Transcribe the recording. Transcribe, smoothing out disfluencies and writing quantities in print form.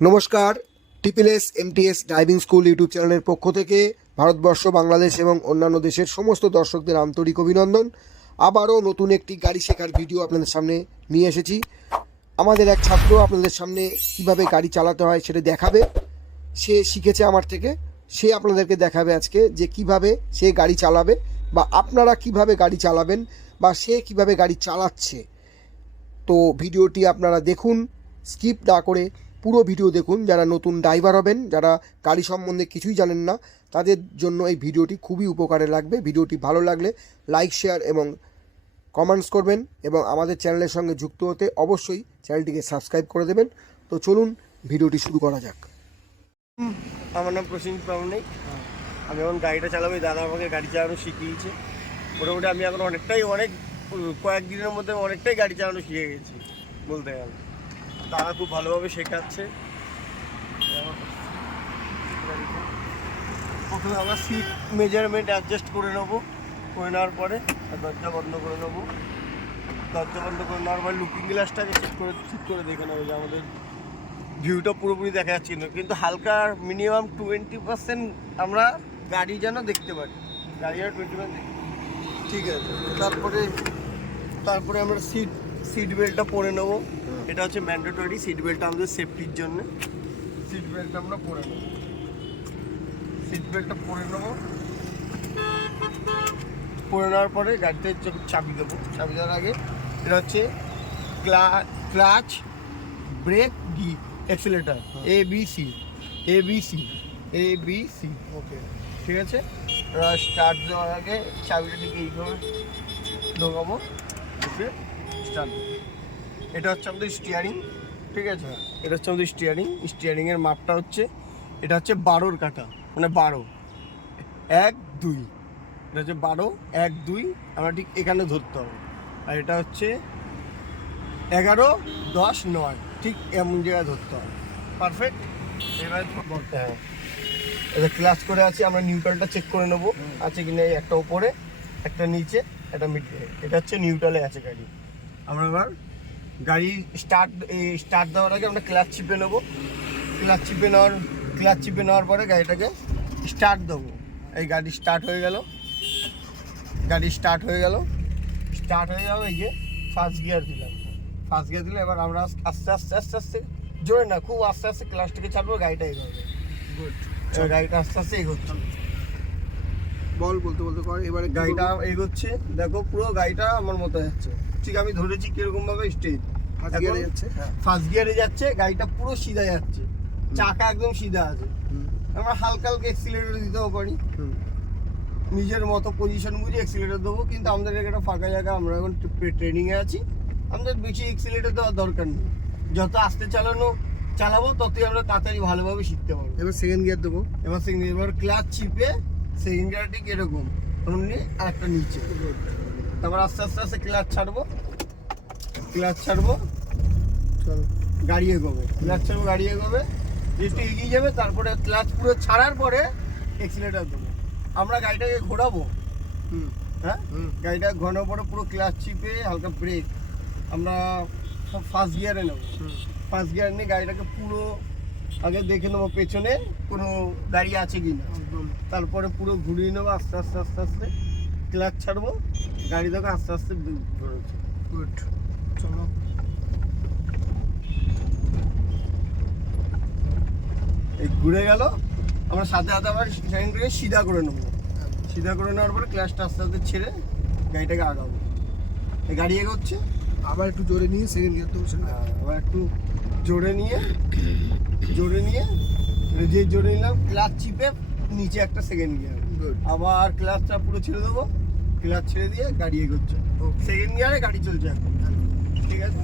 নমস্কার, TPS MTS driving school YouTube চ্যানেলের পক্ষ থেকে ভারতবর্ষ, বাংলাদেশ এবং অন্যান্য দেশের সমস্ত দর্শকদের আন্তরিক অভিনন্দন। আবারও নতুন একটি গাড়ি শেখার ভিডিও আপনাদের সামনে নিয়ে এসেছি। আমাদের এক ছাত্র আপনাদের সামনে কিভাবে গাড়ি চালাতে হয় সেটা দেখাবে। সে শিখেছে আমার থেকে, সে আপনাদেরকে দেখাবে আজকে যে কিভাবে সে গাড়ি চালাবে বা আপনারা কিভাবে গাড়ি চালাবেন বা সে কিভাবে গাড়ি চালাচ্ছে। তো ভিডিওটি আপনারা দেখুন, স্কিপ না করে পুরো ভিডিও দেখুন। যারা নতুন ড্রাইভার হবেন, যারা গাড়ি সম্বন্ধে কিছুই জানেন না, তাদের জন্য এই ভিডিওটি খুবই উপকারে লাগবে। ভিডিওটি ভালো লাগলে লাইক, শেয়ার এবং কমেন্টস করবেন এবং আমাদের চ্যানেলের সঙ্গে যুক্ত হতে অবশ্যই চ্যানেলটিকে সাবস্ক্রাইব করে দেবেন। তো চলুন ভিডিওটি শুরু করা যাক। আমার নাম প্রসেনজিৎ প্রামাণিক। আমি এখন গাড়িটা চালাবো। দাদা আমাকে গাড়ি চালানো শিখিয়েছে। মোটামুটি আমি এখন কয়েকদিনের মধ্যে অনেকটাই গাড়ি চালানো শিখে গেছি বলতে গেলে। দাদা খুব ভালোভাবে শেখাচ্ছে। প্রথমে আমরা সিট মেজারমেন্ট অ্যাডজাস্ট করে নেবো। করে নেওয়ার পরে দরজা বন্ধ করে নেবো। দরজা বন্ধ করে নেওয়ার পরে লুকিং গ্লাসটাকে ঠিক করে দেখে নেবো যে আমাদের ভিউটা পুরোপুরি দেখা যাচ্ছে কিন্তু হালকা মিনিমাম 20% আমরা গাড়ি যেন দেখতে পারি। গাড়ি আর 20% ঠিক আছে। তারপরে আমরা সিট বেল্টটা পরে নেবো। এটা হচ্ছে ম্যান্ডেটরি। সিট বেল্টটা আমাদের সেফটির জন্য। সিট বেল্টটা আমরা পরে নেবো। সিট বেল্টটা পরে নেবো। পরে নেওয়ার পরে গাড়িতে চাবি দেবো। চাবি দেওয়ার আগে এটা হচ্ছে clutch, brake, D, accelerator, ABC, okay ঠিক আছে। স্টার্ট দেওয়ার আগে চাবিটা ঠিক এইভাবে ঢোকাবো, ঢুকে স্টার্ট। এটা হচ্ছে আমাদের স্টিয়ারিং, ঠিক আছে। এটা হচ্ছে আমাদের স্টিয়ারিংয়ের মাপটা হচ্ছে, এটা হচ্ছে 12 কাঠা, মানে 12, 1, 2। এটা হচ্ছে 12, 1, 2 আমরা ঠিক এখানে ধরতে হবে। আর এটা হচ্ছে 11, 10, 9 ঠিক এমন জায়গায় ধরতে হবে। পারফেক্ট। এবার বলতে হবে এটা ক্লাস করে আছে। আমরা নিউট্রালটা চেক করে নেবো আছে কি না। একটা উপরে, একটা নিচে, একটা মিডলে। এটা হচ্ছে নিউট্রালে আছে গাড়ি। আমরা এবার গাড়ি স্টার্ট দেওয়ার আগে আমরা ক্লাচ চিপে নেবো। ক্লাচ চিপে নেওয়ার পরে গাড়িটাকে স্টার্ট দেবো। এই গাড়ি স্টার্ট হয়ে গেল। এই যে ফার্স্ট গিয়ার দিলাম। এবার আমরা আস্তে জোরে না, খুব আস্তে ক্লাচটাকে ছাড়বো। গাড়িটা এগোবে। গুড। গাড়িটা আস্তে এগোচ্ছে। বলতে কর এবারে গাড়িটা এগোচ্ছে। দেখো পুরো গাড়িটা আমার মতো যাচ্ছে। ঠিক আমি ধরেছি কিরকম ভাবে স্টেজ ফার্স্ট গিয়ারে যাচ্ছে। গাড়িটা পুরো সিধা যাচ্ছে, চাকা একদম সিধা আছে। আমরা হালকা এক্সিলারেটর দিতেও পারি, নিজের মতো পজিশন বুঝে এক্সিলারেটর দেবো। কিন্তু আমাদের একটা ফাঁকা জায়গা, আমরা এখন ট্রেনিংয়ে আছি, আমাদের বেশি এক্সিলারেটর দেওয়ার দরকার নেই। যত আস্তে চালাবো ততই আমরা তাড়াতাড়ি ভালোভাবে শিখতে পারবো। এবার সেকেন্ড গিয়ার দেবো। এবার ক্লাচ চিপে সেকেন্ড গিয়ার ঠিক এরকম অমনি আর একটা নিচে। তারপর আস্তে ক্লাচ ছাড়বো। চলো গাড়ি এগোবে। গাড়ি এগোবে, একটু এগিয়ে যাবে। তারপরে ক্লাচ পুরো ছাড়ার পরে এক্সিলারেটর দেবো। আমরা গাড়িটাকে ঘোরাবো। হ্যাঁ, গাড়িটা ঘোরানোর পরে পুরো ক্লাচ চিপে হালকা ব্রেক আমরা সব ফার্স্ট গিয়ারে নেবো। ফার্স্ট গিয়ার নিয়ে গাড়িটাকে পুরো আগে দেখে নেবো পেছনে কোনো গাড়ি আছে কি না। তারপরে পুরো ঘুরিয়ে নেবো আস্তে ক্লাচ ছাড়বো। গাড়ি দেখো আস্তে ঘুরেছে। গুড। চলো এই ঘুরে গেল। আমরা সাথে আবার স্টিয়ারিংটাকে সিধা করে নেবো। সিধা করে নেওয়ার পরে ক্লাচটা আস্তে ছেড়ে গাড়িটাকে আগাবো। এই গাড়ি এগোচ্ছে। আবার একটু জোরে নিয়ে সেকেন্ড গিয়ার দেবো। আবার একটু জোরে নিয়ে যে জোরে নিলাম ক্লাচ চিপে নিচে একটা সেকেন্ড গিয়ার। আবার ক্লাচটা পুরো ছেড়ে দেবো। ক্লাচ ছেড়ে দিয়ে গাড়ি এগোচ্ছে। সেকেন্ড গিয়ারে গাড়ি চলছে এখন। ঠিক আছে।